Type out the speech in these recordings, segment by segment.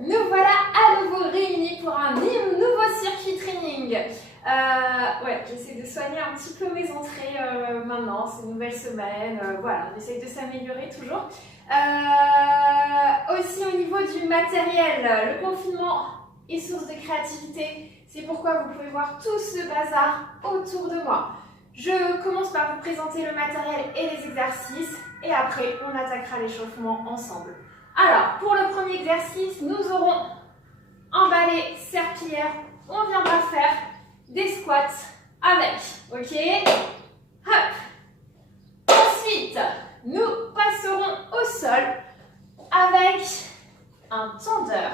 Nous voilà à nouveau réunis pour un nouveau circuit training. Ouais, j'essaie de soigner un petit peu mes entrées maintenant, c'est une nouvelle semaine, voilà, on essaye de s'améliorer toujours. Aussi au niveau du matériel, le confinement est source de créativité, c'est pourquoi vous pouvez voir tout ce bazar autour de moi. Je commence par vous présenter le matériel et les exercices et après on attaquera l'échauffement ensemble. Alors, pour le premier exercice, nous aurons emballé serpillière. On viendra faire des squats avec, ok? Hop. Ensuite, nous passerons au sol avec un tendeur.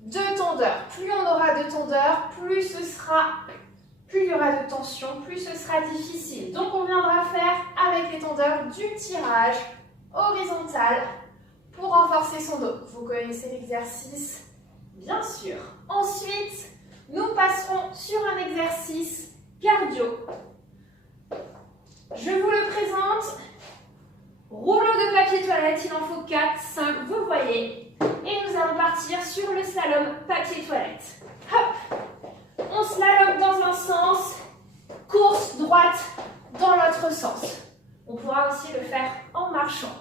2 tendeurs. Plus on aura de tendeurs, plus il y aura de tension, plus ce sera difficile. Donc, on viendra faire avec les tendeurs du tirage horizontal pour renforcer son dos. Vous connaissez l'exercice, bien sûr. Ensuite, nous passerons sur un exercice cardio. Je vous le présente. Rouleau de papier toilette, il en faut 4, 5, vous voyez. Et nous allons partir sur le slalom papier toilette. Hop. On slalom dans un sens, course droite dans l'autre sens. On pourra aussi le faire en marchant.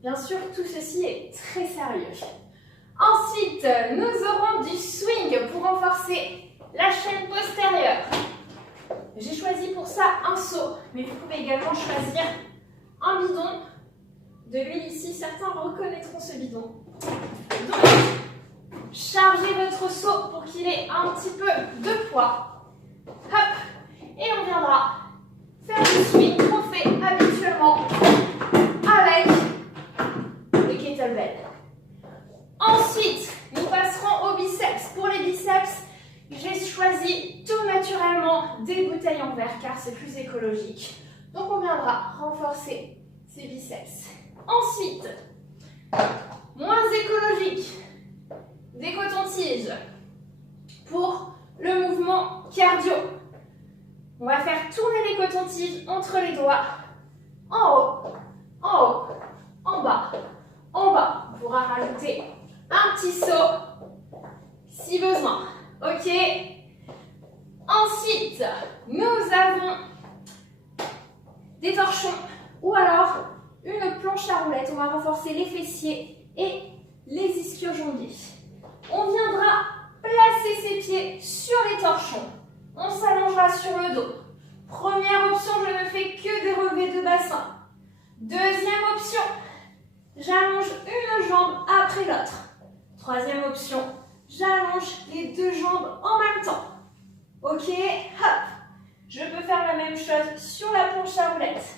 Bien sûr, tout ceci est très sérieux. Ensuite, nous aurons du swing pour renforcer la chaîne postérieure. J'ai choisi pour ça un seau, mais vous pouvez également choisir un bidon. De l'huile ici, certains reconnaîtront ce bidon. Donc, chargez votre seau pour qu'il ait un petit peu de poids. Hop, et on viendra faire le swing qu'on fait habituellement avec le kettlebell. Ensuite, nous passerons aux biceps. Pour les biceps, j'ai choisi tout naturellement des bouteilles en verre car c'est plus écologique. Donc on viendra renforcer ces biceps. Ensuite, moins écologique, des cotons-tiges pour le mouvement cardio. On va faire tourner les cotons-tiges entre les doigts, en haut, en haut, en bas, en bas. On pourra rajouter un petit saut si besoin. Ok. Ensuite, nous avons des torchons ou alors une planche à roulettes. On va renforcer les fessiers et les ischio-jambiers. On viendra placer ses pieds sur les torchons. On s'allongera sur le dos. Première option, je ne fais que des relevés de bassin. Deuxième option, j'allonge une jambe après l'autre. Troisième option, j'allonge les 2 jambes en même temps. Ok, hop. Je peux faire la même chose sur la planche à roulettes.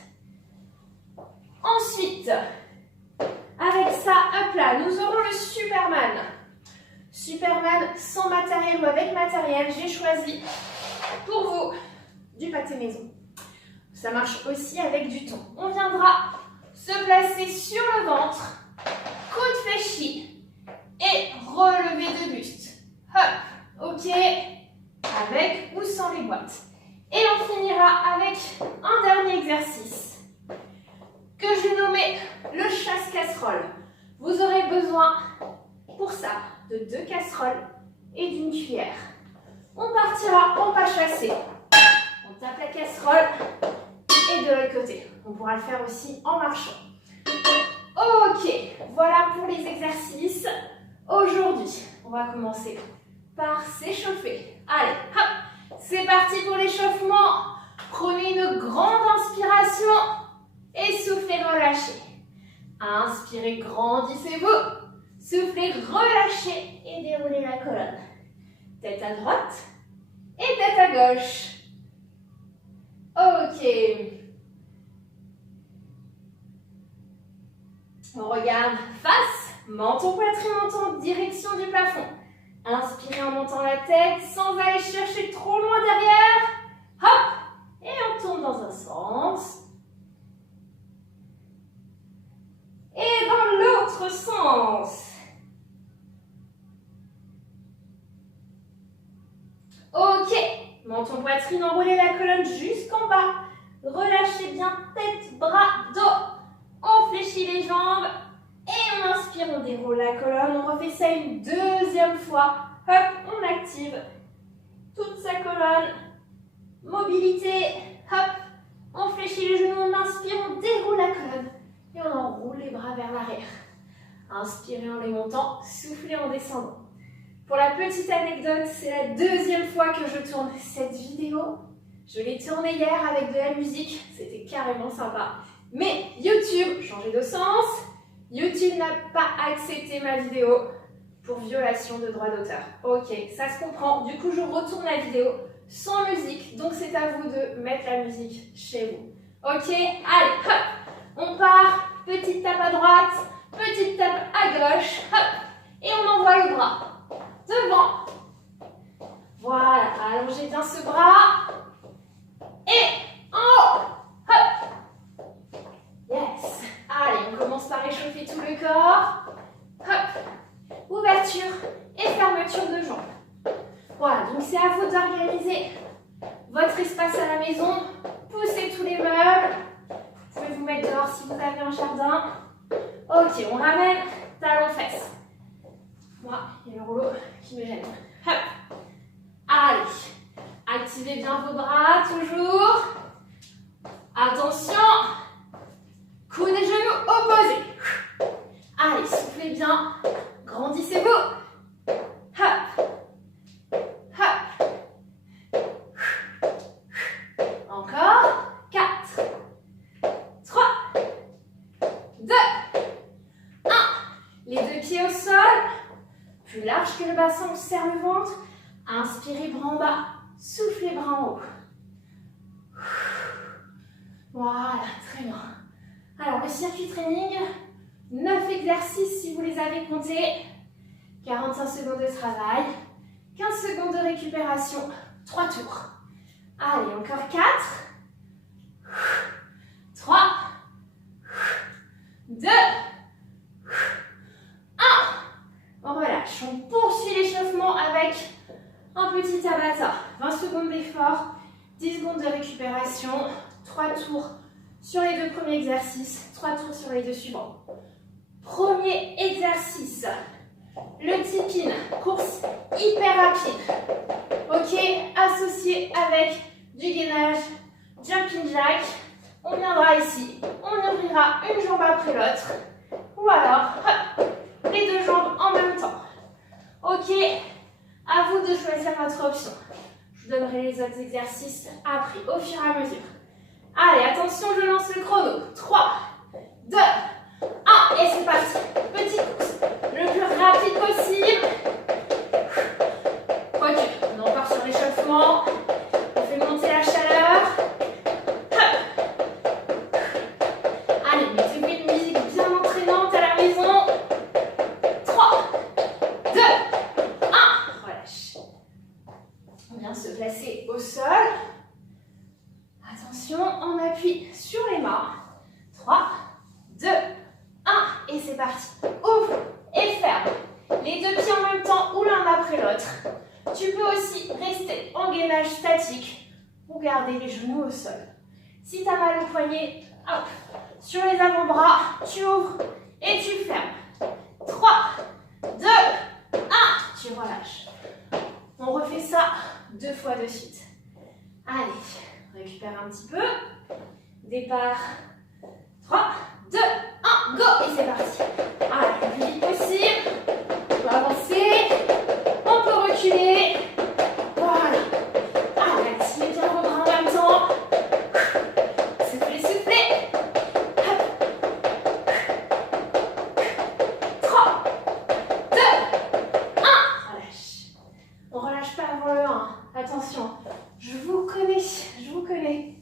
Ensuite, avec ça, hop là, nous aurons le Superman. Superman sans matériel ou avec matériel, j'ai choisi pour vous du pâté maison. Ça marche aussi avec du thon. On viendra se placer sur le ventre, coude fléchi et relevé de buste. Hop, ok, avec ou sans les boîtes. Et on finira avec un dernier exercice que j'ai nommé le chasse-casserole. Vous aurez besoin pour ça de 2 casseroles et d'une cuillère. On partira en pas chassé. On tape la casserole et de l'autre côté. On pourra le faire aussi en marchant. Ok, voilà pour les exercices. Aujourd'hui, on va commencer par s'échauffer. Allez, hop, c'est parti pour l'échauffement. Prenez une grande inspiration et soufflez, relâchez. Inspirez, grandissez-vous. Soufflez, relâchez et déroulez la colonne. Tête à droite et tête à gauche. Ok. On regarde face, menton, poitrine, menton, direction du plafond. Inspirez en montant la tête sans aller chercher trop loin derrière. Hop, et on tourne dans un sens. Et dans l'autre sens. Ok, menton, poitrine, enroulez la colonne jusqu'en bas. Relâchez bien tête, bras, dos. On fléchit les jambes et on inspire. inspire, on déroule la colonne. On refait ça une deuxième fois. Hop, on active toute sa colonne. Mobilité. Hop, on fléchit les genoux, on inspire, on déroule la colonne. Et on enroule les bras vers l'arrière. Inspirez en les montant, soufflez en descendant. Pour la petite anecdote, c'est la deuxième fois que je tourne cette vidéo. Je l'ai tournée hier avec de la musique, c'était carrément sympa. Mais YouTube, changé de sens, YouTube n'a pas accepté ma vidéo pour violation de droit d'auteur. Ok, ça se comprend. Du coup, je retourne la vidéo sans musique, donc c'est à vous de mettre la musique chez vous. Ok, allez, hop, on part, petite tape à droite, petite tape à gauche, hop, et on envoie le bras devant. Voilà, allongez bien ce bras. Et en haut. Hop. Yes. Allez, on commence par réchauffer tout le corps. Hop. Ouverture et fermeture de jambes. Voilà, donc c'est à vous d'organiser votre espace à la maison. Poussez tous les meubles. Vous pouvez vous mettre dehors si vous avez un jardin. Ok, on ramène talons-fesses. Moi, il y a le rouleau qui me gêne. Hop. Allez. Activez bien vos bras, toujours. Attention. Coudes et genoux opposés. Allez, soufflez bien. Grandissez-vous. Hop. Hop. Encore. 4, 3, 2, 1. Les deux pieds au sol. Plus large que le bassin, on serre le ventre. Inspirez, bras en bas. Soufflez, bras en haut. Voilà, très bien. Alors, le circuit training, 9 exercices si vous les avez comptés. 45 secondes de travail. 15 secondes de récupération. 3 tours. Allez, encore 4. 3. 2. 1. On relâche. On poursuit l'échauffement avec un petit tabata. 20 secondes d'effort, 10 secondes de récupération, 3 tours sur les deux premiers exercices, 3 tours sur les deux suivants. Premier exercice, le tip-in, course hyper rapide. Ok, associé avec du gainage, jumping jack. On viendra ici, on ouvrira une jambe après l'autre. Ou alors, hop, les deux jambes en même temps. Ok, à vous de choisir votre option. Je vous donnerai les autres exercices après, au fur et à mesure. Allez, attention, je lance le chrono. 3, 2, 1, et c'est parti. Petite course, le plus rapide possible. Quoique, on est encore sur l'échauffement. On fait monter la chaleur. Hop. Allez, mettez-vous une musique bien entraînante à la maison. 3, 2, 1. Relâche. On vient se placer au sol. Attention, on appuie sur les mains. 3, 2, 1. Et c'est parti. Ouvre et ferme. Les deux pieds en même temps ou l'un après l'autre. Tu peux aussi rester en gainage statique ou garder les genoux au sol. Si tu as mal au poignet, hop, sur les avant-bras, tu ouvres et tu fermes. 3, 2, 1. Tu relâches. On refait ça 2 fois de suite. Allez, récupère un petit peu. Départ. 3, 2, 1, go. Et c'est parti. Allez, le plus vite possible. On peut avancer. On peut reculer. Voilà. Allez, activez bien vos bras en même temps. Soufflez, soufflez. 3, 2, 1. Relâche. On relâche pas avant le 1. Attention, je vous connais, je vous connais.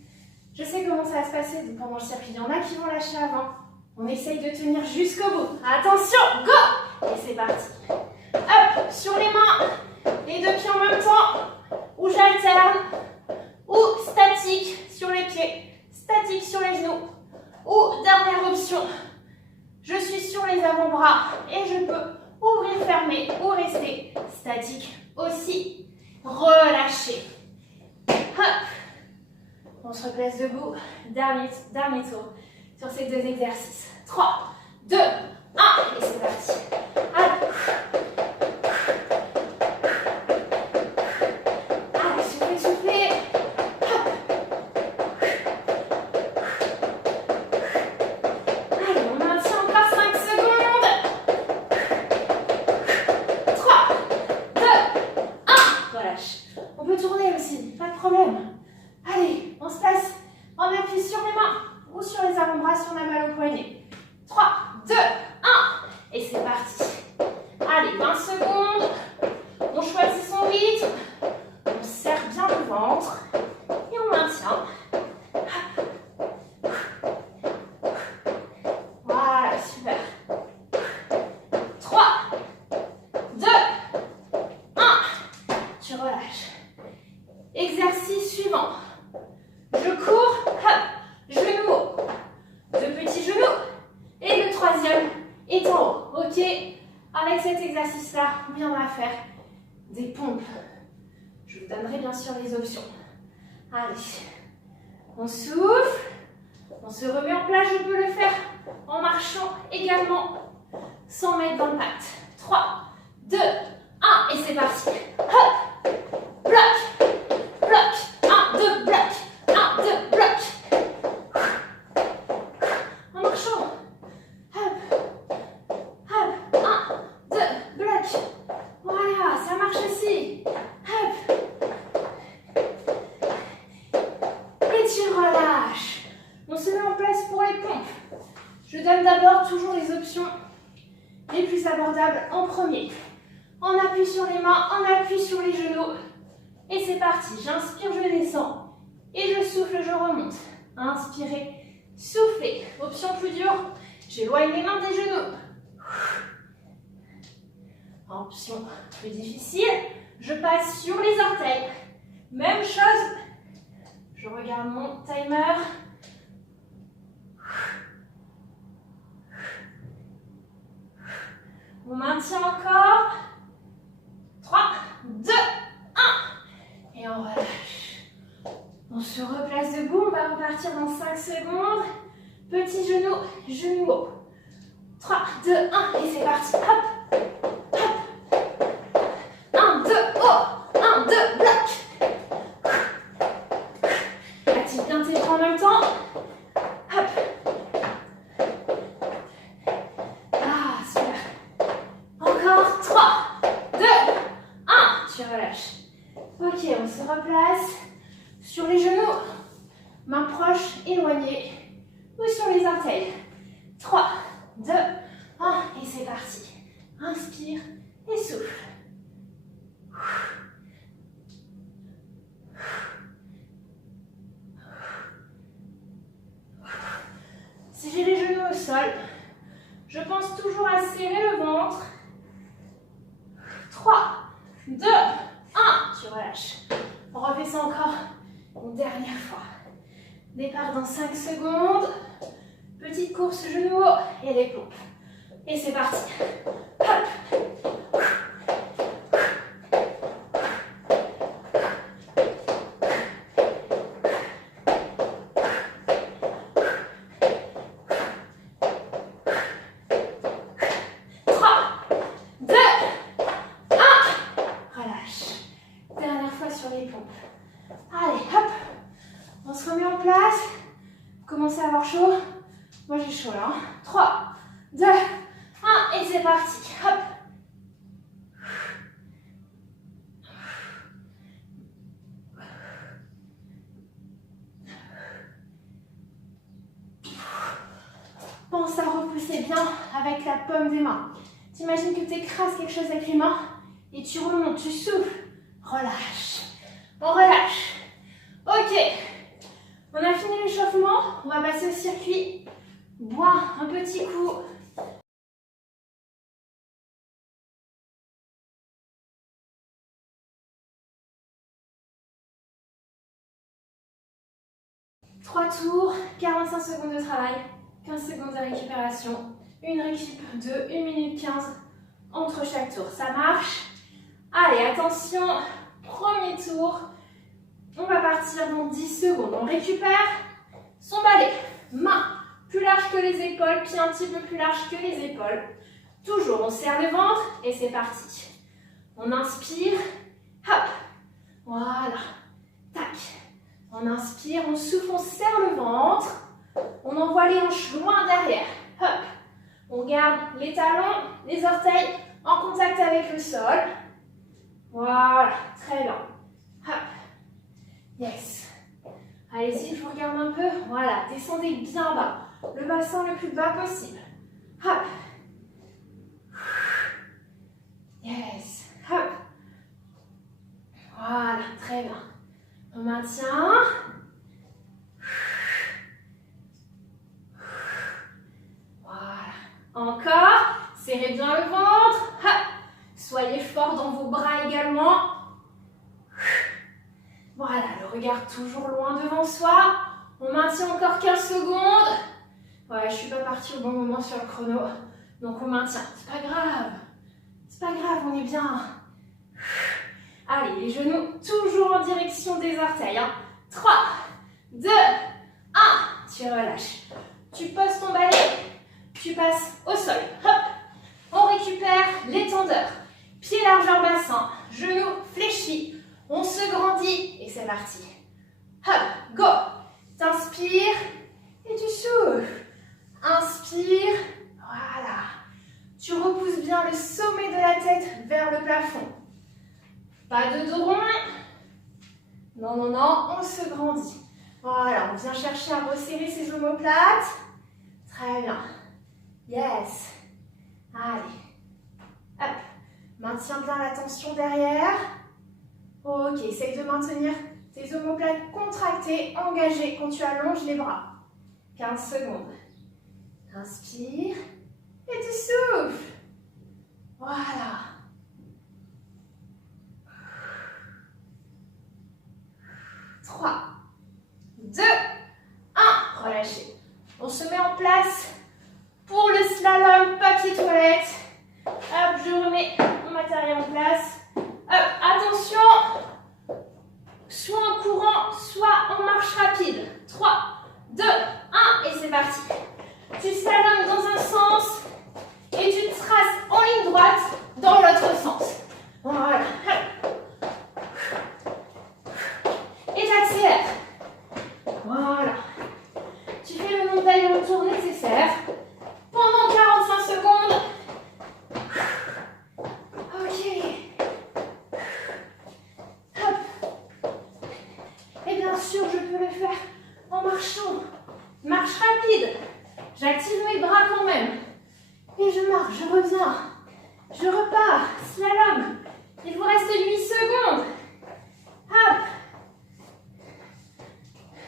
Je sais comment ça va se passer pendant le circuit. Il y en a qui vont lâcher avant. On essaye de tenir jusqu'au bout. Attention, go! Et c'est parti. Hop, sur les mains, les deux pieds en même temps. Ou j'alterne, ou statique sur les pieds, statique sur les genoux. Ou dernière option, je suis sur les avant-bras et je peux ouvrir, fermer ou rester statique aussi. Relâchez. Hop. On se replace debout. Dernier tour sur ces deux exercices. 3, 2, 1. Et c'est parti. est en haut. Ok, avec cet exercice-là, on viendra faire des pompes. Je vous donnerai bien sûr les options. Allez, on souffle, on se remet en place. Je peux le faire en marchant également, sans mettre dans le mat. 3, 2, 1, et c'est parti. Hop, bloc, bloc, 1, 2, bloc, 1, 2, bloc. En marchant. Hop, hop, 1, 2, bloc. Voilà, ça marche aussi. Hop. Et tu relâches. On se met en place pour les pompes. Je donne d'abord toujours les options les plus abordables en premier. On appuie sur les mains, on appuie sur les genoux. Et c'est parti. J'inspire, je descends. Et je souffle, je remonte. Inspirez, soufflez. Option plus dure, j'éloigne les mains des genoux. Option plus difficile, je passe sur les orteils. Même chose. Je regarde mon timer. On maintient encore. 3, 2, 1. Et on relâche. On se replace debout. On va repartir dans 5 secondes. Petit genou, genou haut. 3, 2, 1. Et c'est parti. Hop, hop. 1, 2, haut. 1, 2, bloc. Active bien tes bras en même temps. Hop. Ah, super. Encore 3, 2, 1. Tu relâches. Ok, on se replace sur les genoux. Mains proches, éloignées. Ou sur les orteils. 3, 2, 1. Et c'est parti. Inspire et souffle. Si j'ai les genoux au sol, je pense toujours à serrer le ventre. 3, 2, 1. Tu relâches. On refait ça encore une dernière fois. Départ dans 5 secondes. Petite course genou haut et les pompes. Et c'est parti. Hop. 3, 2, 1. Relâche. Dernière fois sur les pompes. Allez, hop. On se remet en place. Commencez à avoir chaud. Moi j'ai chaud là. 3, 2, 1 et c'est parti. Hop. Pense à repousser bien avec la paume des mains. T'imagines que tu écrases quelque chose avec les mains et tu remontes, tu souffles. Relâche. On relâche. Ok. On a fini l'échauffement. On va passer au circuit. Bois un petit coup. Trois tours, 45 secondes de travail, 15 secondes de récupération, une récup de 1 minute 15 entre chaque tour. Ça marche? Allez, attention, premier tour. On va partir dans 10 secondes. On récupère son balai. Main plus large que les épaules, pied un petit peu plus large que les épaules. Toujours, on serre le ventre et c'est parti. On inspire, hop, voilà, tac. On inspire, on souffle, on serre le ventre. On envoie les hanches loin derrière, hop. On garde les talons, les orteils en contact avec le sol. Voilà, très bien. Hop, yes. Allez-y, je vous regarde un peu. Voilà, descendez bien bas. Le bassin le plus bas possible. Hop. Yes. Hop. Voilà, très bien. On maintient. Voilà. Encore. Serrez bien le ventre. Hop. Soyez fort dans vos bras également. Voilà, le regard toujours loin devant soi. On maintient encore 15 secondes. Ouais, je ne suis pas partie au bon moment sur le chrono. Donc on maintient. C'est pas grave. C'est pas grave, on est bien. Allez, les genoux toujours en direction des orteils. 3, 2, 1. Tu relâches. Tu poses ton balai. Tu passes au sol. Hop. On récupère l'étendeur. Pied largeur bassin. Genoux fléchis. On se grandit et c'est parti. Hop, go. T'inspires et tu souffles. Inspire. Voilà. Tu repousses bien le sommet de la tête vers le plafond. Pas de dos rond. Non, non, non, on se grandit. Voilà, on vient chercher à resserrer ses omoplates. Très bien. Yes. Allez. Hop. Maintiens bien la tension derrière. Ok, essaye de maintenir tes omoplates contractées, engagées quand tu allonges les bras. 15 secondes. Inspire. Et tu souffles. Voilà. Trois, 2, 1. Relâchez. On se met en place pour le slalom papier toilette. Hop, je remets mon matériel en place. Hop, attention. Soit en courant, soit en marche rapide. 3, 2, 1 et c'est parti. Tu slalomes dans un sens et tu traces en ligne droite dans l'autre sens. Voilà. Et t'accélères. Voilà. Tu fais le nombre d'allers-retours nécessaire pendant 45 secondes. Ok. Hop. Et bien sûr, je peux le faire en marchant. Marche rapide. J'active mes bras quand même. Et je marche, je reviens. Je repars. Slalom. Il vous reste 8 secondes. Hop.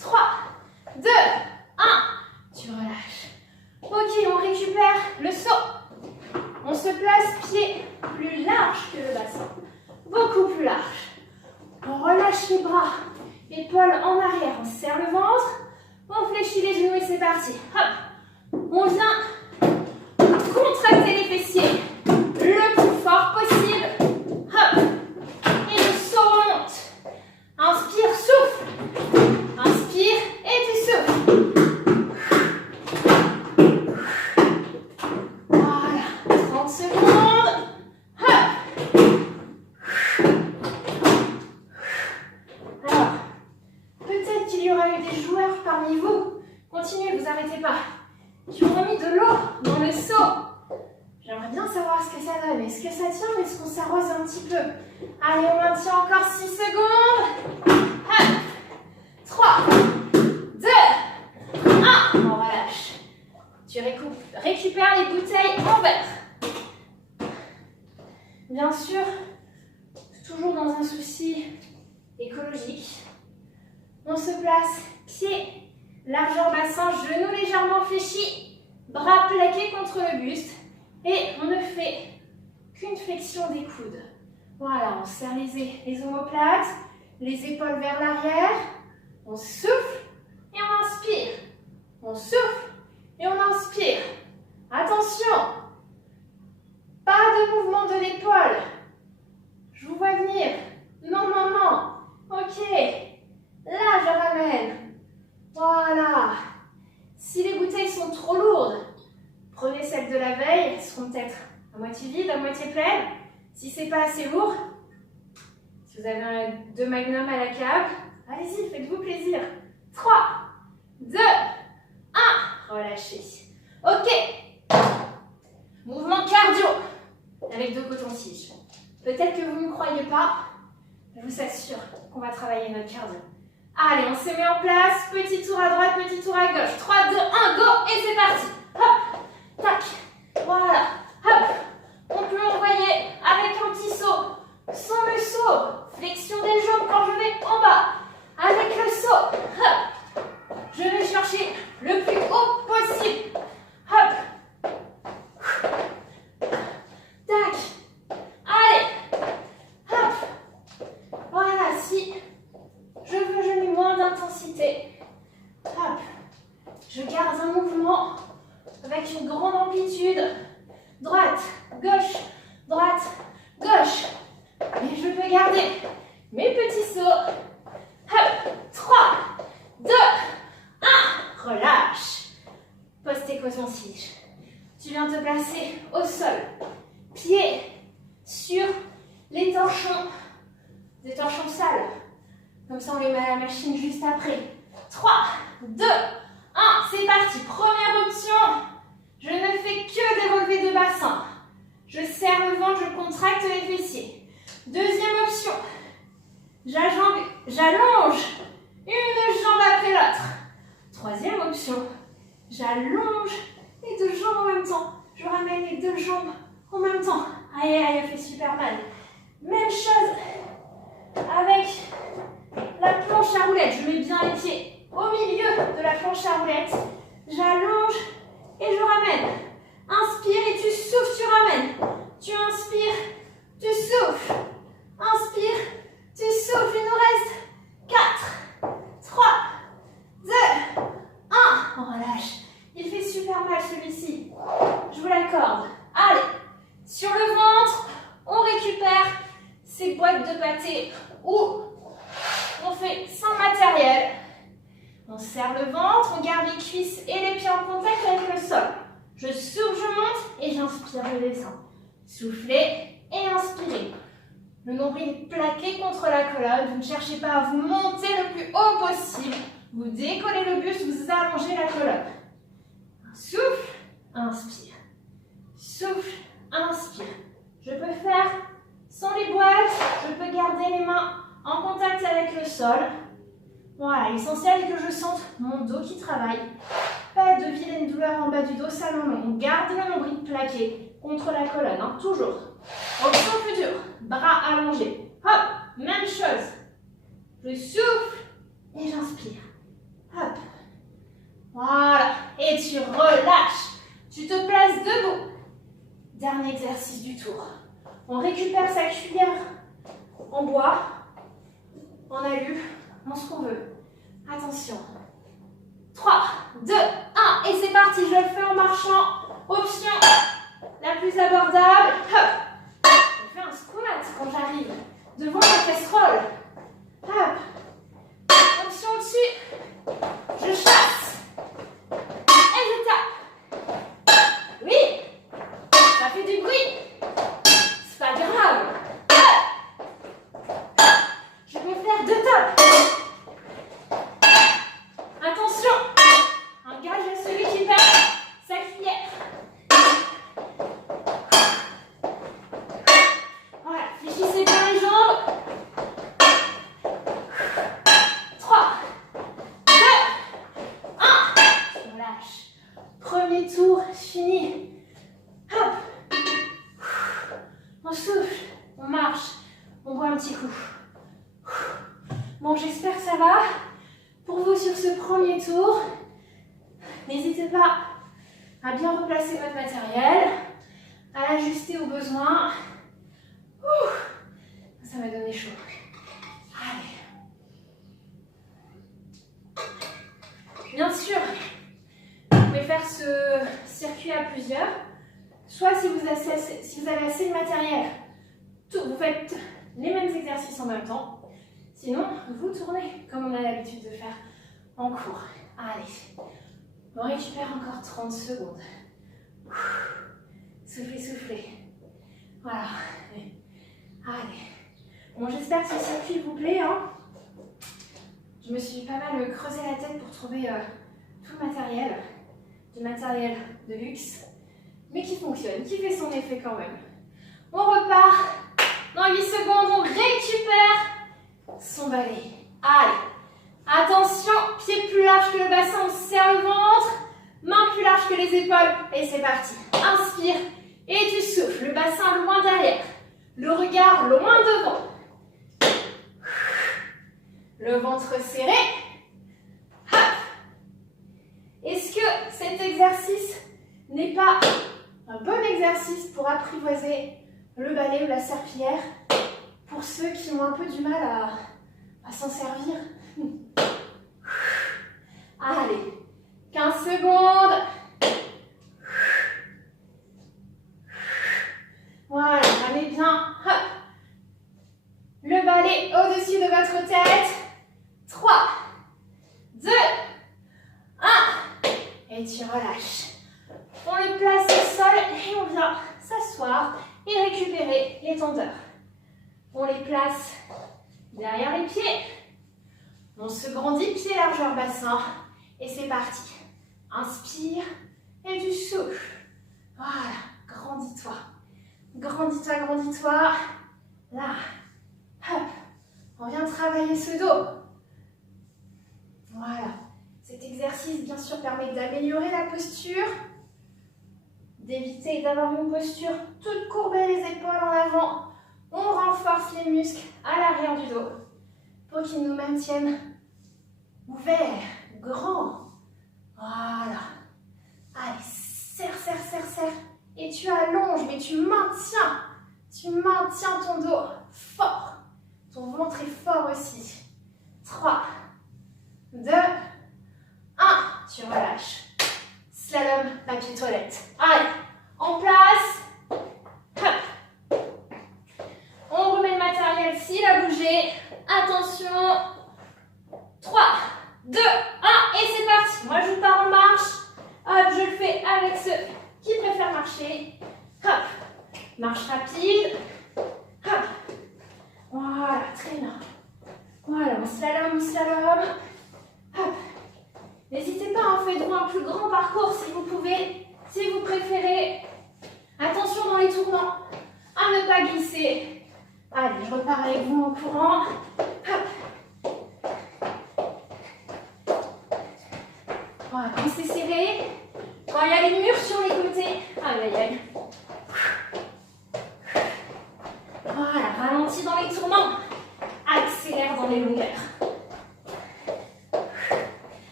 3, 2, 1. Tu relâches. Ok, on récupère le saut. On se place pied plus large que le bassin. Beaucoup plus large. On relâche les bras. Épaules en arrière. On serre le ventre. On fléchit les genoux et c'est parti. Hop. On vient contracter les fessiers le plus fort possible. Hop. Et le saut remonte. Inspire, souffle. Inspire et tu souffles. Voilà. 30 secondes. Hop. Alors, peut-être qu'il y aura eu des joueurs parmi vous. Continuez, vous arrêtez pas. Qui ont mis de l'eau dans le seau. J'aimerais bien savoir ce que ça donne. Est-ce que ça tient ou est-ce qu'on s'arrose un petit peu? Allez, on maintient encore 6 secondes. Hop. 3, 2, 1. On relâche. Tu récupères les bouteilles en verre. Bien sûr, toujours dans un souci écologique. On se place pied, largeur bassin, genoux légèrement fléchis, bras plaqués contre le buste. Et on ne fait qu'une flexion des coudes. Voilà, on serre les omoplates, les épaules vers l'arrière. On souffle et on inspire. On souffle et on inspire. Attention, pas de mouvement de l'épaule. Je vous vois venir. Non, non, non. Ok. Là, je ramène. Voilà. Si les bouteilles sont trop lourdes, prenez celles de la veille. Elles seront peut-être à moitié vides, à moitié pleines. Si c'est pas assez lourd, si vous avez 2 magnums à la cave, allez-y, faites-vous plaisir. 3, 2, 1. Relâchez. Ok. Mouvement cardio avec 2 cotons-tiges. Peut-être que vous ne me croyez pas, je vous assure qu'on va travailler notre cardio. Allez, on se met en place. Petit tour à droite, petit tour à gauche. 3, 2, 1, go. Et c'est parti. Hop, tac. Voilà. Hop. On peut envoyer avec un petit saut. Sans le saut. Flexion des jambes quand je vais en bas. Avec le saut. Hop. Je vais chercher le plus haut possible. Hop. Tac. Allez. Hop. Voilà, si je mets moins d'intensité. Hop. Je garde un mouvement Tu viens te placer au sol. Pieds sur les torchons. Des torchons sales. Comme ça, on les met à la machine juste après. 3, 2, 1. C'est parti. Première option. Je ne fais que des relevés de bassin. Je serre le ventre, je contracte les fessiers. Deuxième option. J'allonge une jambe après l'autre. Troisième option. J'allonge les deux jambes en même temps. Je ramène les deux jambes en même temps. Aïe, aïe, elle fait super mal. Même chose avec la planche à roulettes. Je mets bien les pieds au milieu de la planche à roulettes. J'allonge et je ramène. Inspire et tu souffles, tu ramènes. Tu inspires, tu souffles. Inspire, tu souffles. Il nous reste 4, 3, 2, 1. On relâche. Il fait super mal celui-ci. Je vous l'accorde. Allez, sur le ventre, on récupère ces boîtes de pâté où on fait sans matériel. On serre le ventre, on garde les cuisses et les pieds en contact avec le sol. Je souffle, je monte et j'inspire, je descends. Soufflez et inspirez. Le nombril est plaqué contre la colonne. Vous ne cherchez pas à vous monter le plus haut possible. Vous décollez le buste, vous allongez la colonne. Souffle, inspire. Souffle, inspire. Je peux faire sans les boîtes. Je peux garder les mains en contact avec le sol. Voilà, l'essentiel est que je sente mon dos qui travaille. Pas de vilaine douleur en bas du dos, ça non, non. On garde le nombril plaqué contre la colonne, hein, toujours. Option plus dure, bras allongés. Hop, même chose. Je souffle et j'inspire. Hop. Voilà, et tu relâches. Tu te places debout. Dernier exercice du tour. On récupère sa cuillère en bois, en alu, en ce qu'on veut. Attention. 3, 2, 1. Et c'est parti. Je le fais en marchant. Option la plus abordable. Hop. Je fais un squat quand j'arrive devant la casserole. Hop. Option au-dessus. Je chasse. Et je tape. Oui. Ça fait du bruit. C'est pas grave. Hop. Je vais faire 2 tapes. Attention, un gage à celui qui perd sa cuillère. Voilà, fléchissez bien les jambes. 3, 2, 1. On lâche. Premier tour fini. Hop. On souffle, on marche, on boit un petit coup. Bon, j'espère que ça va. Pour vous sur ce premier tour, n'hésitez pas à bien replacer votre matériel, à l'ajuster au besoin. Ça m'a donné chaud. Allez. Bien sûr, vous pouvez faire ce circuit à plusieurs. Soit si vous avez assez de matériel, vous faites les mêmes exercices en même temps. Sinon, vous tournez comme on a l'habitude de faire en cours. Allez, on récupère encore 30 secondes. Soufflez, soufflez. Voilà. Allez. Bon, j'espère que ce circuit vous plaît. Hein. Je me suis pas mal creusé la tête pour trouver tout le matériel. Du matériel de luxe, mais qui fonctionne, qui fait son effet quand même. On repart. Dans 8 secondes, on récupère son balai. Allez, attention, pied plus large que le bassin, on serre le ventre, main plus large que les épaules, et c'est parti. Inspire, et tu souffles, le bassin loin derrière, le regard loin devant. Le ventre serré. Hop. Est-ce que cet exercice n'est pas un bon exercice pour apprivoiser le balai ou la serpillière pour ceux qui ont un peu du mal à s'en servir? Allez, 15 secondes. Voilà, allez bien. Hop. Le balai au-dessus de votre tête. 3, 2, 1. Et tu relâches. On le place au et récupérer les tendeurs. On les place derrière les pieds. On se grandit, pied largeur bassin. Et c'est parti. Inspire et tu souffles. Voilà, grandis-toi. Grandis-toi, grandis-toi. Là. Hop. On vient travailler ce dos. Voilà. Cet exercice, bien sûr, permet d'améliorer la posture, d'éviter d'avoir une posture toute courbée, les épaules en avant. On renforce les muscles à l'arrière du dos pour qu'ils nous maintiennent ouverts, grands. Voilà. Allez, serre, serre, serre, serre. Et tu allonges, mais tu maintiens ton dos fort. Ton ventre est fort aussi. 3, 2, 1. Tu relâches. Slalom, papier toilette. Allez, en place. Hop. On remet le matériel s'il a bougé. Attention. 3, 2, 1. Et c'est parti. Moi, je pars en marche. Hop, je le fais avec ceux qui préfèrent marcher. Hop. Marche rapide. Hop. Voilà, très bien. Voilà, on slalom, Hop. N'hésitez pas, faites-vous un plus grand parcours si vous pouvez, si vous préférez. Attention dans les tournants, à ne pas glisser. Allez, je repars avec vous en courant. Hop. Voilà, quand c'est serré, quand il y a les murs sur les côtés. Aïe, aïe, aïe. Voilà, ralentis dans les tournants. Accélère dans les longueurs.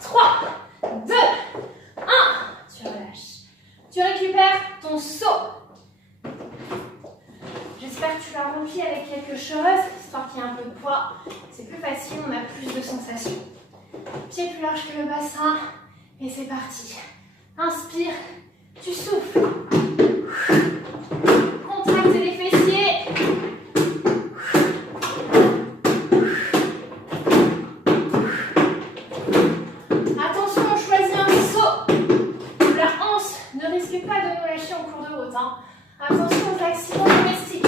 3, 2, 1. Tu relâches. Tu récupères ton saut. J'espère que tu l'as rempli avec quelque chose, histoire qu'il y ait un peu de poids. C'est plus facile, on a plus de sensations. Pied plus large que le bassin. Et c'est parti. Inspire, tu souffles. Contracte les fessiers. Attention, on choisit un saut. La hanche ne risque pas de nous lâcher en cours de route. Attention aux accidents domestiques.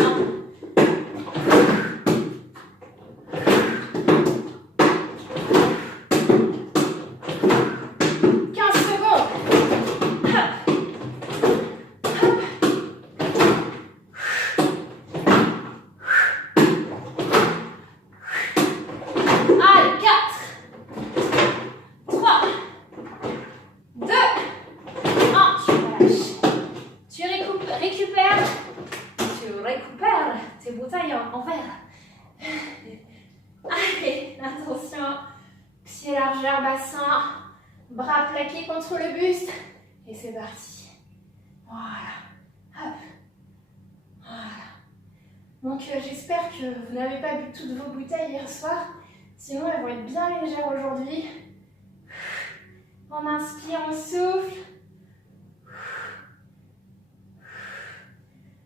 15 secondes. Hop. Hop. Allez, 4, 3, 2, 1. Tu relâches. Tu récupères tes bouteilles en verre. Allez, attention. Pied largeur bassin. Bras plaqués contre le buste. Et c'est parti. Voilà. Hop. Voilà. Donc j'espère que vous n'avez pas bu toutes vos bouteilles hier soir. Sinon elles vont être bien légères aujourd'hui. On inspire, on souffle.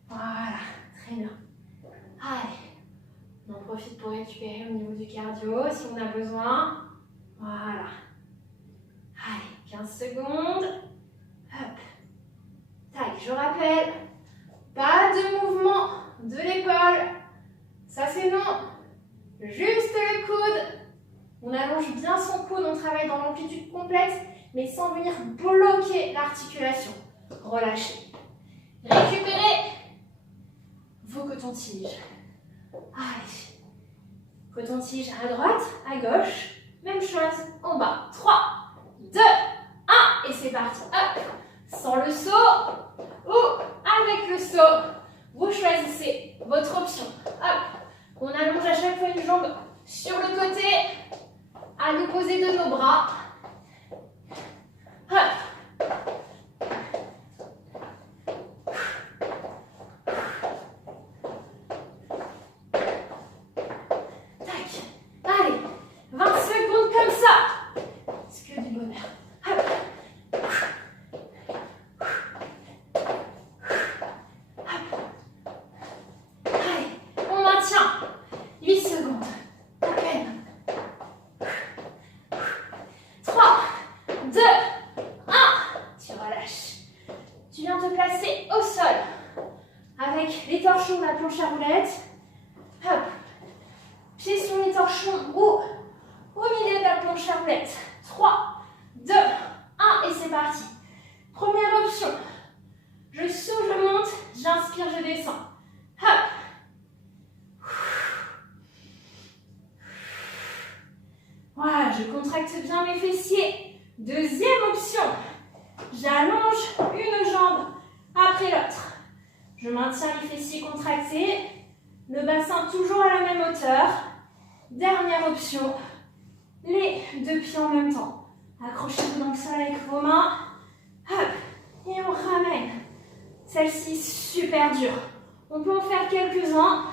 Voilà, très bien. Allez, on en profite pour récupérer au niveau du cardio si on a besoin. Voilà. Allez, 15 secondes. Hop. Tac, je rappelle, pas de mouvement de l'épaule. Ça c'est non. Juste le coude. On allonge bien son coude, on travaille dans l'amplitude complète, mais sans venir bloquer l'articulation. Relâchez. Récupérez vos cotons-tiges. Allez. Coton-tige à droite, à gauche. Même chose en bas. 3, 2, 1. Et c'est parti. Hop. Sans le saut ou avec le saut. Vous choisissez votre option. Hop. On allonge à chaque fois une jambe sur le côté, à l'opposé de nos bras. Hop. Tac. Allez, 20 secondes comme ça. C'est que du bonheur. Hop. Allez, on maintient. 8 secondes. À peine. 3, 2, 1. Tu relâches. Tu viens te placer au sol. avec les torchons de la planche à roulettes. Hop. Pieds sur les torchons ou au milieu de la planche à roulettes. 3, 2, 1 et c'est parti. Première option. Je souffle, je monte, j'inspire, je descends. Hop. Voilà, je contracte bien mes fessiers. Deuxième option. J'allonge une jambe après l'autre. Je maintiens les fessiers contractés. Le bassin toujours à la même hauteur. Dernière option. Les deux pieds en même temps. Accrochez-vous dans le sol avec vos mains. Hop. Et on ramène. Celle-ci super dure. On peut en faire quelques-uns.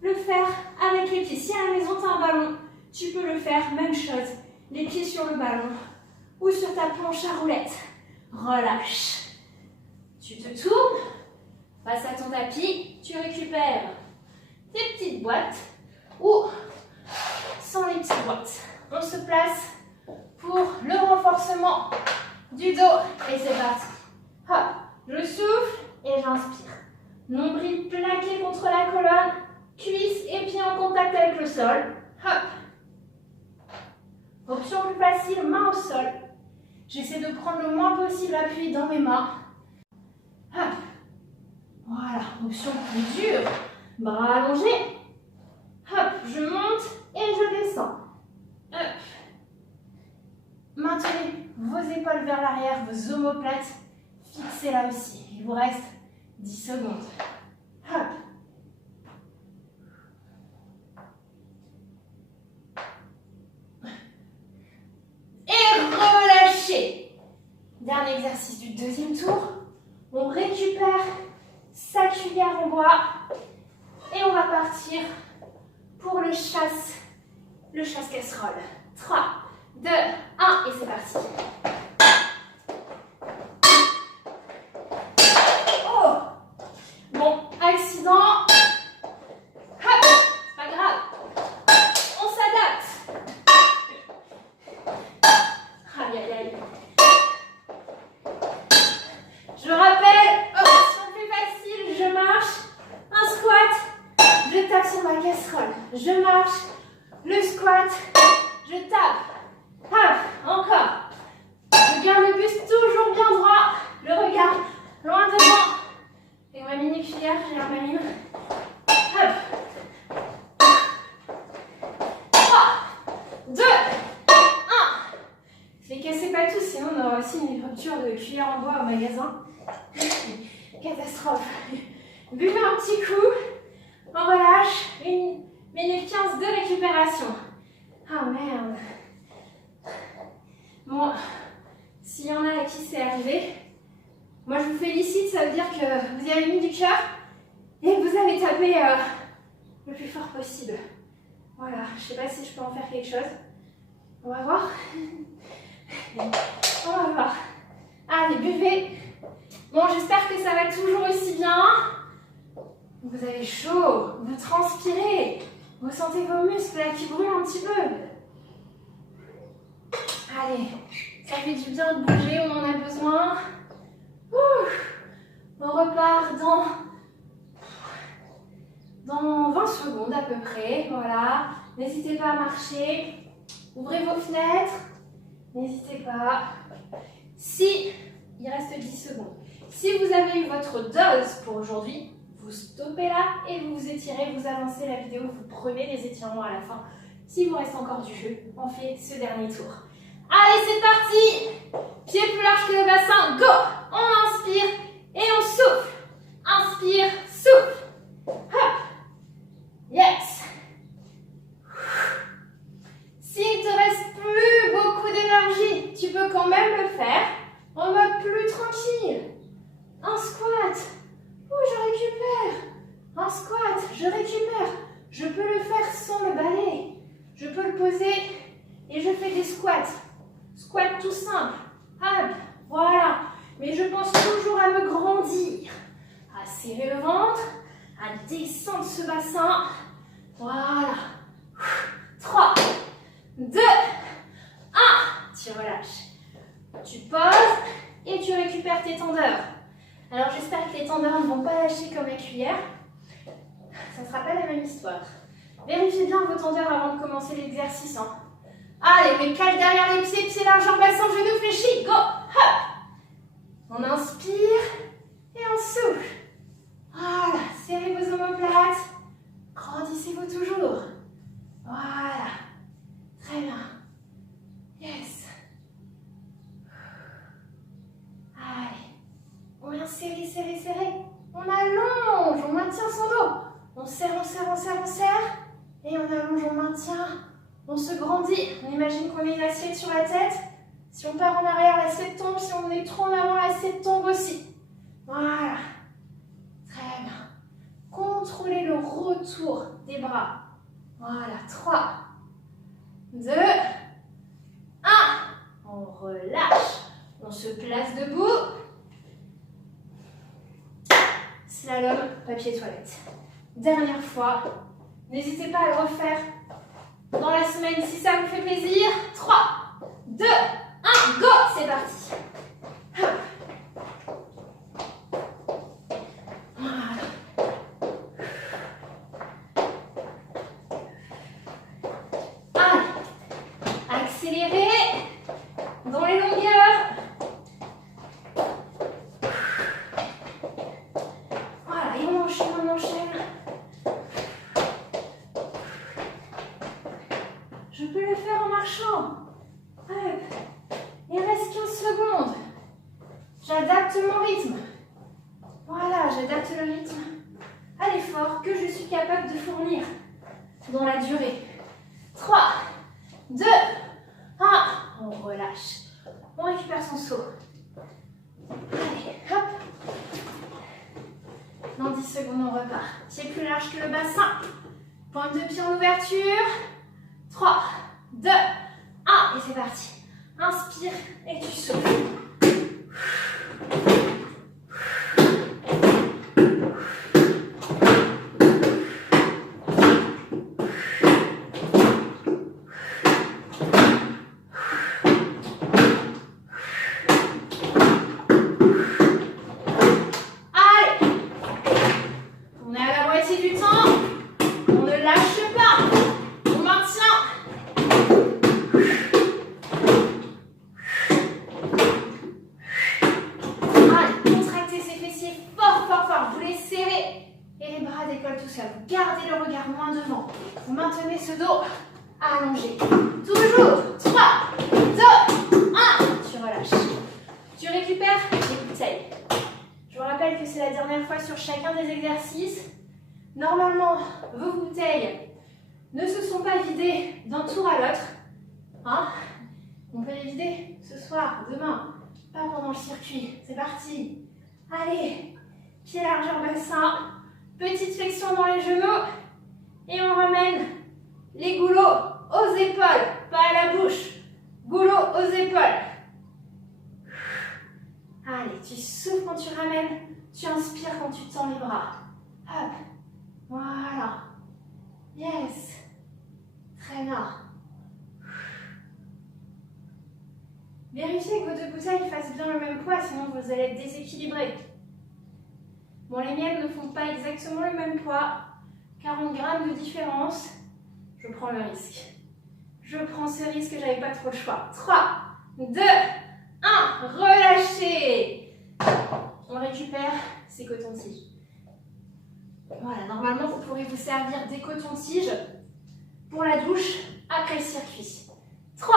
Le faire avec les pieds. Si à la maison tu as un ballon, tu peux le faire, même chose. Les pieds sur le ballon ou sur ta planche à roulettes. Relâche. Tu te tournes face à ton tapis. Tu récupères tes petites boîtes ou sans les petites boîtes. On se place pour le renforcement du dos et c'est parti. Hop, je souffle et j'inspire. Nombril plaqué contre la colonne, cuisses et pieds en contact avec le sol. Hop. Option plus facile, main au sol. J'essaie de prendre le moins possible appui dans mes mains. Hop. Voilà, option plus dure. Bras allongés. Hop, je monte et je descends. Hop. Maintenez vos épaules vers l'arrière, vos omoplates fixées là aussi. Il vous reste 10 secondes. Hop. Et relâchez. Dernier exercice du deuxième tour. On récupère sa cuillère en bois et on va partir pour le chasse-casserole. 3, 2, 1 et c'est parti. Oh! Bon, accident. Hop, c'est pas grave. On s'adapte. Aïe, aïe, aïe. Je rappelle, option plus facile, je marche, un squat, je tape sur ma casserole. Je marche, le squat, je tape. Hop, encore. Je garde le buste toujours bien droit, le regard loin devant. Et ma mini cuillère, j'ai la maline. Hop. 3, 2, 1. Ne les cassez pas tous, sinon on aura aussi une rupture de cuillère en bois au magasin. Catastrophe. Buvez un petit coup. On relâche. 1 minute 15 de récupération. Ah merde. Bon, s'il y en a à qui c'est arrivé, moi je vous félicite, ça veut dire que vous y avez mis du cœur et que vous avez tapé le plus fort possible. Voilà, je sais pas si je peux en faire quelque chose. On va voir. On va voir. Allez, buvez. Bon, j'espère que ça va toujours aussi bien. Vous avez chaud, vous transpirez, vous sentez vos muscles là qui brûlent un petit peu. Allez, ça fait du bien de bouger, on en a besoin. On repart dans 20 secondes à peu près. Voilà, n'hésitez pas à marcher. Ouvrez vos fenêtres, n'hésitez pas. Il reste 10 secondes. Si vous avez eu votre dose pour aujourd'hui, vous stoppez là et vous vous étirez, vous avancez la vidéo, vous prenez les étirements à la fin. S'il vous reste encore du jeu, on fait ce dernier tour. Allez, c'est parti! Pied plus large que le bassin, go! On inspire et on souffle. Inspire, souffle. Hop! Yes! S'il te reste plus beaucoup d'énergie, tu peux quand même le faire en mode plus tranquille. Un squat. Oh, je récupère. Un squat, je récupère. Je peux le faire sans le balai. Je peux le poser et je fais des squats. Squat tout simple. Hop, voilà. Mais je pense toujours à me grandir. À serrer le ventre, à descendre ce bassin. Voilà. 3, 2, 1. Tu relâches. Tu poses et tu récupères tes tendeurs. Alors j'espère que les Les tendons ne vont pas lâcher comme les cuillères. Ça ne sera pas la même histoire. Vérifiez bien vos tendeurs avant de commencer l'exercice. Hein. Allez, on les cale derrière les pieds, pieds largeur, bassin, genoux fléchis. Go! Hop! On inspire et on souffle. Voilà, serrez vos omoplates. Grandissez-vous toujours. Voilà. Très bien. Yes. Allez. On vient serrer, serrer, serrer. On allonge, on maintient son dos. On serre, on serre, on serre, on serre. Et on allonge, on maintient. On se grandit. On imagine qu'on met une assiette sur la tête. Si on part en arrière, l'assiette tombe. Si on est trop en avant, l'assiette tombe aussi. Voilà. Très bien. Contrôlez le retour des bras. Voilà. 3, 2, 1. On relâche. On se place debout. Slalom, papier toilette. Dernière fois. N'hésitez pas à le refaire dans la semaine si ça vous fait plaisir. 3, 2, 1, go! C'est parti. Voilà. Allez. Accélérez dans les longueurs. Voilà, et on enchaîne, on enchaîne. Je peux le faire en marchant. Hop. Il reste 15 secondes. J'adapte mon rythme. Voilà, j'adapte le rythme à l'effort que je suis capable de fournir dans la durée. 3, 2, 1. On relâche. On récupère son saut. Allez, hop. Dans 10 secondes, on repart. Pied plus large que le bassin. Pointe de pied en ouverture. 3, 2, 1. Et c'est parti. Inspire et tu souffles. Gardez le regard loin devant. Vous maintenez ce dos allongé. Toujours. 3, 2, 1. Tu relâches. Tu récupères les bouteilles. Je vous rappelle que c'est la dernière fois sur chacun des exercices. Normalement, vos bouteilles ne se sont pas vidées d'un tour à l'autre. Hein? On peut les vider ce soir, demain, pas pendant le circuit. C'est parti. Allez, pied largeur bassin. Petite flexion dans les genoux et on ramène les goulots aux épaules, pas à la bouche. Goulots aux épaules. Allez, tu souffles quand tu ramènes, tu inspires quand tu tends les bras. Hop, voilà. Yes. Très bien. Vérifiez que vos deux bouteilles fassent bien le même poids, sinon vous allez être déséquilibré. Bon, les miennes ne font pas exactement le même poids, 40 grammes de différence. Je prends le risque. Je prends ce risque, j'avais pas trop le choix. 3, 2, 1, relâchez. On récupère ces cotons-tiges. Voilà, normalement, vous pourrez vous servir des cotons-tiges pour la douche après le circuit. 3,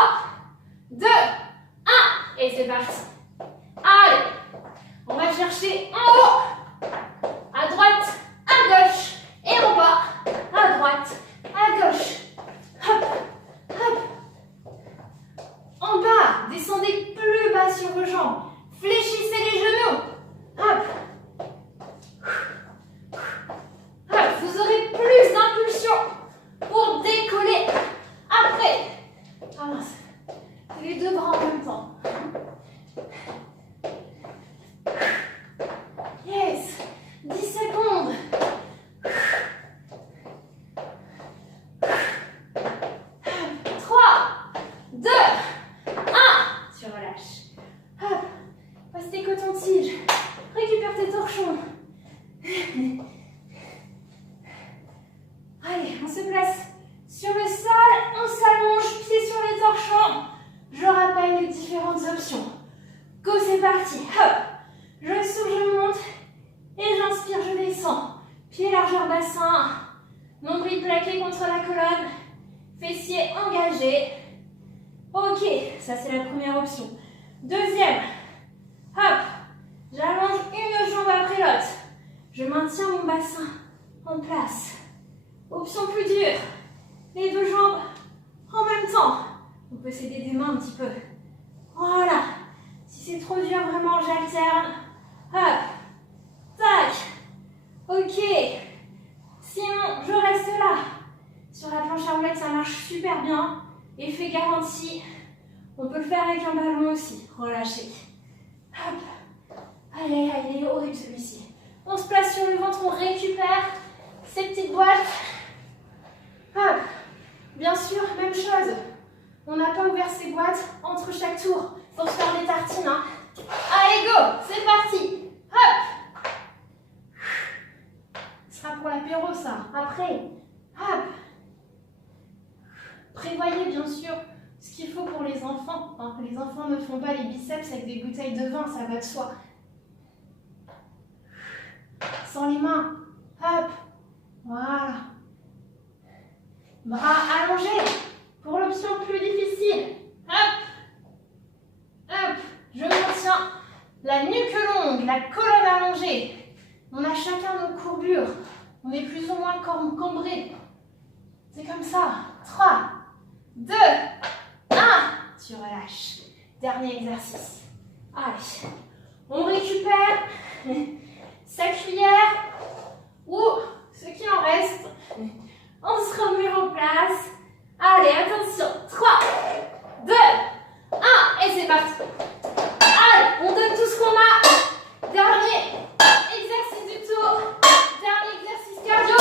2, 1, et c'est parti. Allez, on va chercher en haut. À droite, à gauche, et en bas, à droite, à gauche. Hop, hop. En bas, descendez plus bas sur vos jambes. Fléchissez les genoux. Hop. Hop. Vous aurez plus d'impulsion pour décoller après. Ah mince. Les deux bras en même temps. Yes. 10 secondes. Hop. 3, 2, 1. Tu relâches. Hop. Passe tes cotons-tiges. Récupère tes torchons. Allez, on se place sur le sol, on s'allonge, pieds sur les torchons. Je rappelle les différentes options. Go, c'est parti. Hop. Je souffle, je monte. Et j'inspire, je descends. Pied largeur bassin. Nombril plaqué contre la colonne. Fessiers engagés. Ok, ça c'est la première option. Deuxième. Hop. J'allonge une jambe après l'autre. Je maintiens mon bassin en place. Option plus dure. Les deux jambes en même temps. On peut s'aider des mains un petit peu. Voilà. Si c'est trop dur, vraiment, j'alterne. Hop. Tac. Ok. Sinon, je reste là. Sur la planche à roulettes, ça marche super bien. Effet garanti. On peut le faire avec un ballon aussi. Relâchez. Hop. Allez, il est horrible celui-ci. On se place sur le ventre, on récupère ces petites boîtes. Hop. Bien sûr, même chose. On n'a pas ouvert ces boîtes entre chaque tour. Il faut se faire des tartines. Hein. Allez, go. C'est parti. Hop. Ce sera pour l'apéro, ça. Après. Hop. Prévoyez, bien sûr, ce qu'il faut pour les enfants. Hein. Les enfants ne font pas les biceps avec des bouteilles de vin, ça va de soi. Sans les mains. Hop. Voilà. Bras allongés. Pour l'option plus difficile. Hop. Hop. Je maintiens la nuque longue, la colonne allongée. On a chacun nos courbures. On est plus ou moins cambré. C'est comme ça. 3, 2, 1. Tu relâches. Dernier exercice. Allez. On récupère sa cuillère ou ce qu'il en reste. On se remet en place. Allez, attention. 3, 2, 1. Et c'est parti. Allez, on donne tout ce qu'on a. Dernier exercice du tour. Dernier exercice cardio.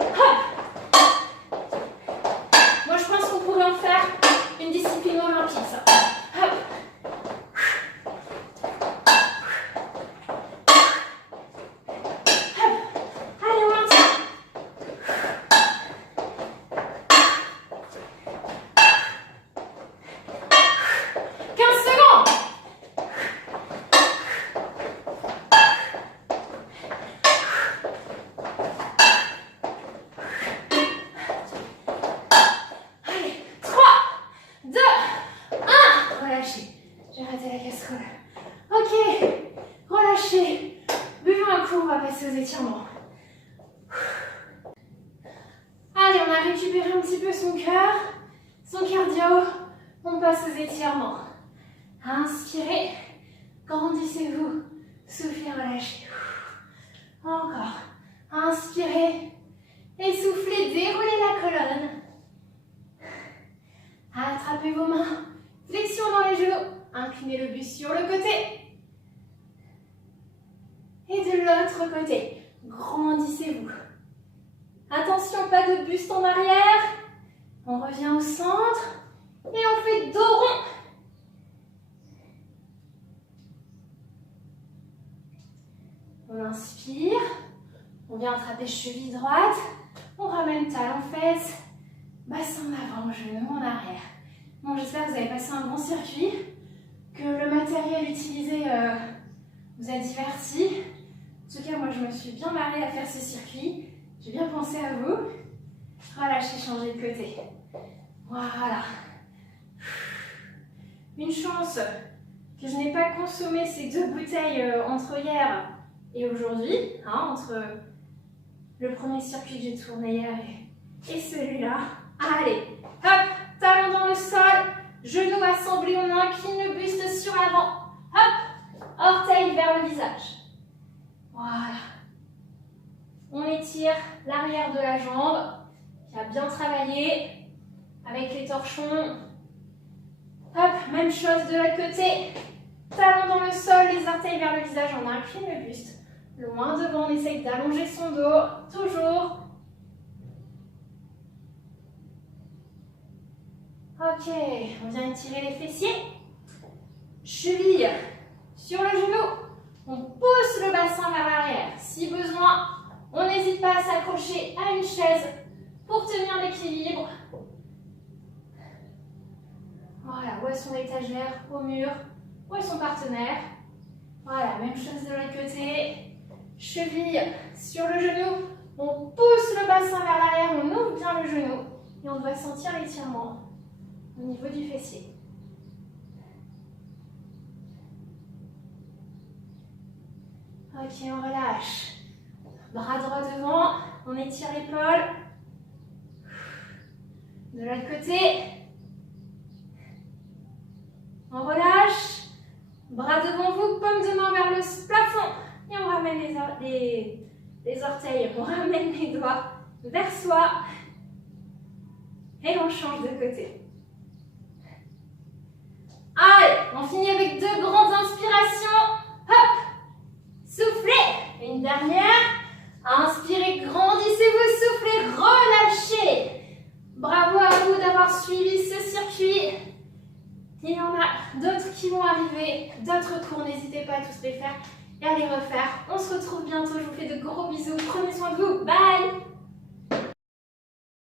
Hop. Moi, je pense qu'on pourrait en faire une discipline olympique, ça. Hop. Allez, on maintient. 15 secondes. Allez, 3, 2, 1. Relâchez. J'ai raté la casserole. Ok. Relâchez. Buvons un coup, on va passer aux étirements. Allez, on a récupéré un petit peu son cœur, son cardio. On passe aux étirements. Inspirez. Grandissez-vous. Soufflez, relâchez. Encore. Inspirez. Essoufflez, déroulez la colonne. Attrapez vos mains. Flexion dans les genoux. Inclinez le buste sur le côté. Et de l'autre côté. Grandissez-vous. Attention, pas de buste en arrière. On revient au centre. Et on fait dos rond. On inspire. On vient attraper cheville droite. On ramène talon fesse. Bassin en avant, genou en arrière. Bon, j'espère que vous avez passé un bon circuit. Que le matériel utilisé vous a diverti. En tout cas, moi, je me suis bien marrée à faire ce circuit. J'ai bien pensé à vous. Relâchez, changez de côté. Voilà. Une chance que je n'ai pas consommé ces 2 bouteilles entre hier et aujourd'hui, hein, entre le premier circuit que j'ai tourné hier et celui-là. Allez, hop, talon dans le sol, genoux assemblés, on incline le buste sur l'avant. Hop, orteils vers le visage. Voilà. On étire l'arrière de la jambe qui a bien travaillé avec les torchons. Hop, même chose de l'autre côté. Talon dans le sol, les orteils vers le visage, on incline le buste. Loin devant, on essaye d'allonger son dos, toujours. Ok, on vient étirer les fessiers. Cheville sur le genou. On pousse le bassin vers l'arrière. Si besoin, accrocher à une chaise pour tenir l'équilibre. Voilà, où est son étagère, au mur, où est son partenaire. Voilà, même chose de l'autre côté. Cheville sur le genou. On pousse le bassin vers l'arrière, on ouvre bien le genou. Et on doit sentir l'étirement au niveau du fessier. Ok, on relâche. Bras droit devant, on étire l'épaule. De l'autre côté. On relâche. Bras devant vous, paume de main vers le plafond. Et on ramène les orteils, on ramène les doigts vers soi. Et on change de côté. Allez, on finit avec 2 grandes inspirations. Hop, soufflez. Une dernière. Inspirez, grandissez-vous, soufflez, relâchez. Bravo à vous d'avoir suivi ce circuit. Il y en a d'autres qui vont arriver, d'autres cours, n'hésitez pas à tous les faire et à les refaire. On se retrouve bientôt, je vous fais de gros bisous, prenez soin de vous, bye.